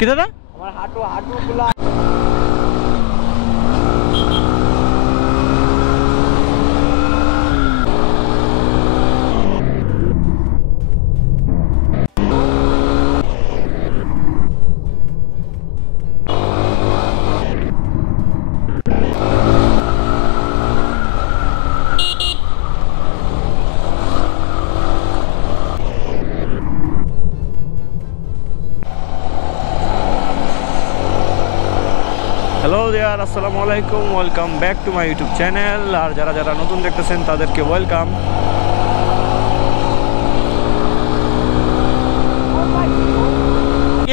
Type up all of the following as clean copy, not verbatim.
কি দাদা আমার হাঁটুগুলা হ্যালো দেয়ার, আসসালামু আলাইকুম, welcome back to my YouTube channel. আর যারা যারা নতুন দেখতেছেন তাদেরকে ওয়েলকাম।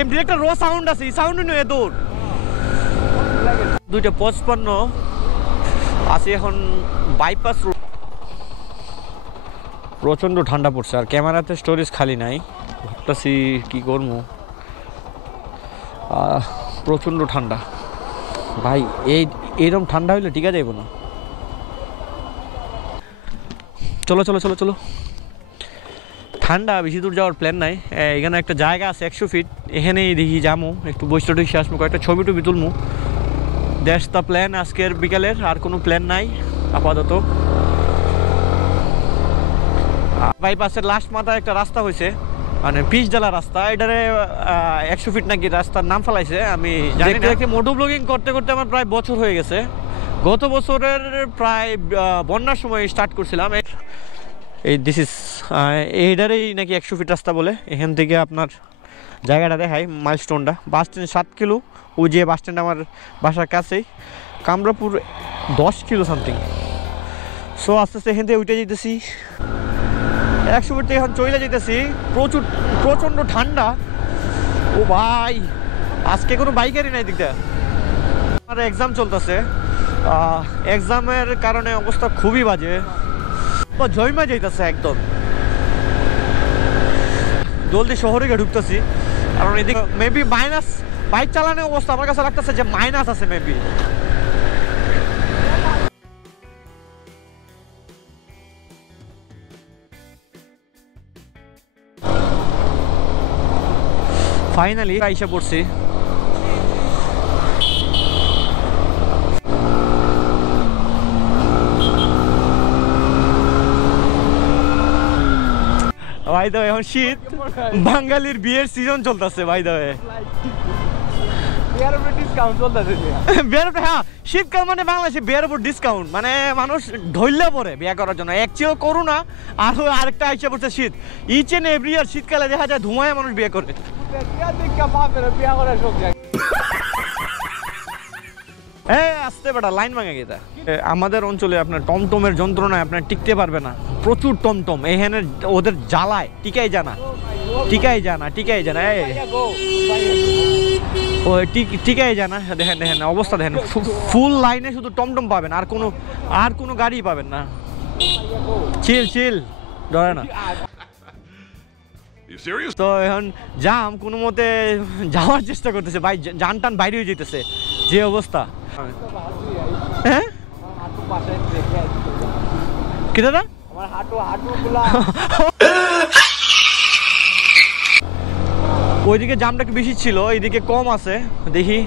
এমনি একটা র সাউন্ড আছে, এই সাউন্ড নয় দূর 2:55 আছে এখন বাইপাস রোড। প্রচণ্ড ঠান্ডা পড়ছে আর ক্যামেরাতে স্টোরেজ খালি নাই, ভাবতেছি কী করবো। প্রচণ্ড ঠান্ডা ভাই, এইরকম ঠান্ডা হইলে টিকা যাইব না। চলো চলো চলো চলো, ঠান্ডা বেশি দূর যাওয়ার প্ল্যান নাই। এখানে একটা জায়গা আছে 100 ফিট, এখানেই দেখি যাবো, একটু বসে টসে আসবো, কয়েকটা ছবি টবি তুলবো। দ্যাটস দ্য প্ল্যান আজকের বিকালের, আর কোনো প্ল্যান নাই আপাতত। বাইপাসের লাস্ট মাথায় একটা রাস্তা হয়েছে, মানে পিচ ঢালা রাস্তা, এটারে 100 ফিট নাকি রাস্তার নাম ফেলাইছে। আমি দেখতে দেখতে মোটো ব্লগিং করতে করতে আমার প্রায় বছর হয়ে গেছে। গত বছরের প্রায় বন্যার সময় স্টার্ট করছিলাম। এই দিস ইজ এইটারেই নাকি 100 ফিট রাস্তা বলে। এখান থেকে আপনার জায়গাটা দেখাই, মাইলস্টোনটা। বাস স্ট্যান্ড 7 কিলো, ওই যে বাস স্ট্যান্ড আমার বাসার কাছেই। কামরাপুর 10 কিলো সামথিং। সো আস্তে আস্তে এখান থেকে উঠে যেতেছি, 100 ফিট থেকে এখন চলে যেতেছি। প্রচণ্ড ঠান্ডা। ও ভাই, আজকে কোনো বাইকারই নাই দিকটা। আমার এক্সাম চলতেছে, এক্সামের কারণে অবস্থা খুবই বাজে, জয়মা যাইতেছে একদম। জলদি শহরে গিয়ে ঢুকতেছি, কারণ এদিকে মেবি মাইনাস, বাইক চালানোর অবস্থা আমার কাছে লাগতেছে যে মাইনাস আছে মেবি। ফাইনালি আইসা পড়ছি। ভাই দা এখন শীত, বাঙালির বিয়ের সিজন চলতেছে। ভাই দা হ্যাঁ, শীতকাল মানে বাংলাদেশে বিয়ের উপর ডিসকাউন্ট, মানে মানুষ ঢইলে পড়ে বিয়ে করার জন্য। একচেও করোনা আর আরেকটা আইসা পড়ছে শীত। ইচ এন্ড এভরি ইয়ার শীতকালে দেখা যায় ধুমায় মানুষ বিয়ে করে। আসতে বেটা, লাইন ভাঙে গেছে। আমাদের অঞ্চলে আপনার টমটমের যন্ত্রণায় আপনার টিকতে পারবে না। প্রচুর টমটম এখানে, ওদের জ্বালায় টিকাই জানা। ও টিকাই জানা। দেখেন দেখেন অবস্থা, দেখেন ফুল লাইনে শুধু টমটম পাবেন, আর কোনো গাড়ি পাবেন না। চিল ধরে না। তো এখন জাম কোনো মতে যাওয়ার চেষ্টা করতেছে ভাই, জান টান বাইরে হয়ে যেতেছে যে অবস্থা। হ্যাঁ কি দাদা, আমার হাঁটুগুলা ওইদিকে জামটা একটু বেশি ছিল, এইদিকে কম আছে। দেখি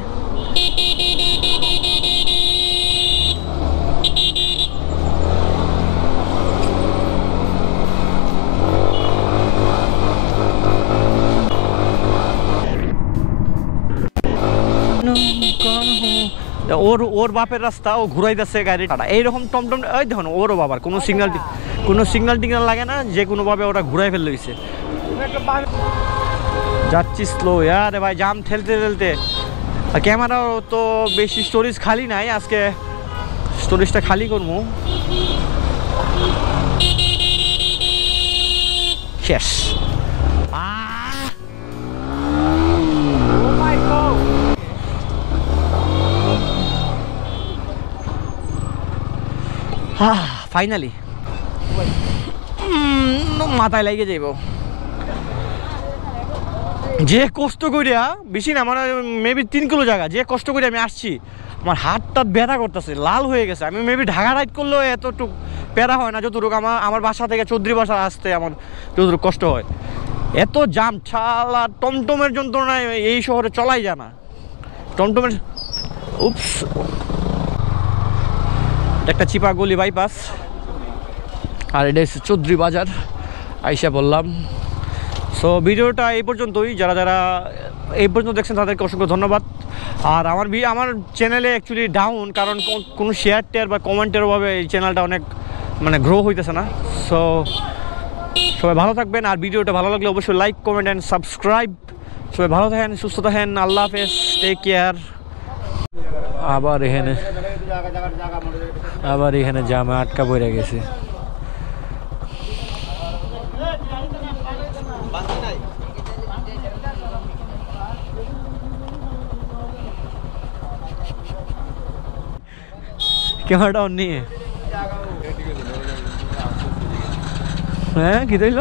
ওর বাপের রাস্তা, ও ঘুরাইতেছে গাড়িটা। এইরকম টমটম, ওই দেখুন ওরও বাবার কোনো সিগন্যাল টিগনাল লাগে না, যে কোনোভাবে ওরা ঘুরাই ফেলে দিয়েছে। যাচ্ছি স্লো আরে ভাই, জাম ঠেলতে আর ক্যামেরাও তো বেশি স্টোরেজ খালি নাই, আজকে স্টোরেজটা খালি করবো। শেষ। ফাইনালি মাথায় লেগে যাইব। যে কষ্ট করিয়া, বেশি না মানে মেবি 3 কিলো জায়গা, যে কষ্ট করে আমি আসছি, আমার হাতটা ব্যথা করতেছে, লাল হয়ে গেছে। আমি মেবি ঢাকা রাইড করলেও এতটুকু প্যারা হয় না যতটুকু আমার বাসা থেকে চৌধুরী বাসা আসতে আমার যতটুকু কষ্ট হয়। এত জাম ছালা, টমটমের যন্ত্রণায় এই শহরে চলাই যায় না। টমটমের উপস, একটা চিপাগলি বাইপাস, আর এটা হচ্ছে চৌধুরী বাজার আইসা বললাম। সো ভিডিওটা এই পর্যন্তই, যারা যারা এই পর্যন্ত দেখছেন তাদেরকে অসংখ্য ধন্যবাদ। আর আমার চ্যানেলে অ্যাকচুয়ালি ডাউন, কারণ কোনো শেয়ার টেয়ার বা কমেন্টের অভাবে এই চ্যানেলটা অনেক মানে গ্রো হইতেছে না। সো সবাই ভালো থাকবেন, আর ভিডিওটা ভালো লাগলে অবশ্যই লাইক, কমেন্ট অ্যান্ড সাবস্ক্রাইব। সবাই ভালো থাকেন, সুস্থ থাকেন, আল্লাহ হাফেজ, টেক কেয়ার। আবার এখানে জামে আটকা পড়ে গেছে। ক্যামেরাটা অন নিয়ে, হ্যাঁ কি রইল।